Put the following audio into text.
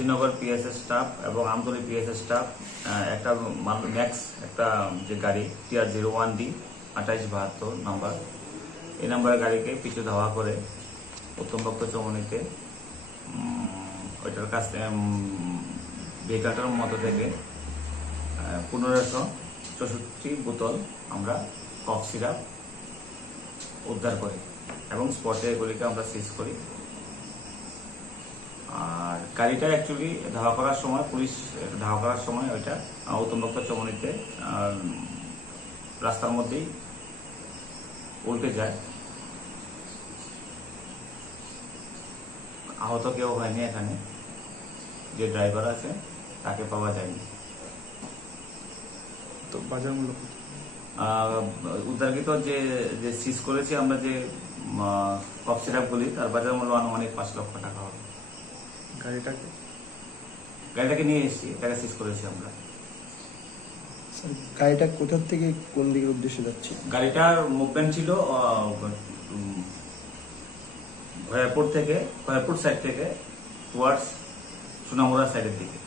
Srinagar PSS staff এবং Amtali PSS staff একটা max একটা যে গাড়ি TR01D 2872 নাম্বার, এই নাম্বারের গাড়িকে পিছু ধাওয়া করে উত্তম ভক্ত চমনিতে ওইটার কাছ ভেহিকালটার মতো থেকে 1564 বোতল আমরা কফ সিরাপ উদ্ধার করি এবং স্পটে এগুলিকে আমরা সিজ করি। আর গাড়িটা অ্যাকচুয়ালি ধাওয়া করার সময়, পুলিশ ধাওয়া করার সময় ওইটা উত্তম ভক্ত চমনিতে রাস্তার মধ্যেই উল্টে যায়। আহত কেউ হয়নি এখানে, যে ড্রাইভার আছে তাকে পাওয়া যায়নি। তো বাজার মূল্য উদ্ধারকৃত যে সিজ করেছি আমরা যে কফ সিরাপগুলি, তার বাজার মূল্য আনুমানিক 5 লক্ষ টাকা হবে। গাড়িটাকে নিয়ে এসেছি, এটাকে সিজ করেছি আমরা। গাড়িটা কোথা থেকে কোন দিকের উদ্দেশ্যে যাচ্ছে? গাড়িটার মুভমেন্ট ছিল ভয়াপুর সাইড থেকে টুয়ার্ডস সোনামুড়া সাইডের দিকে।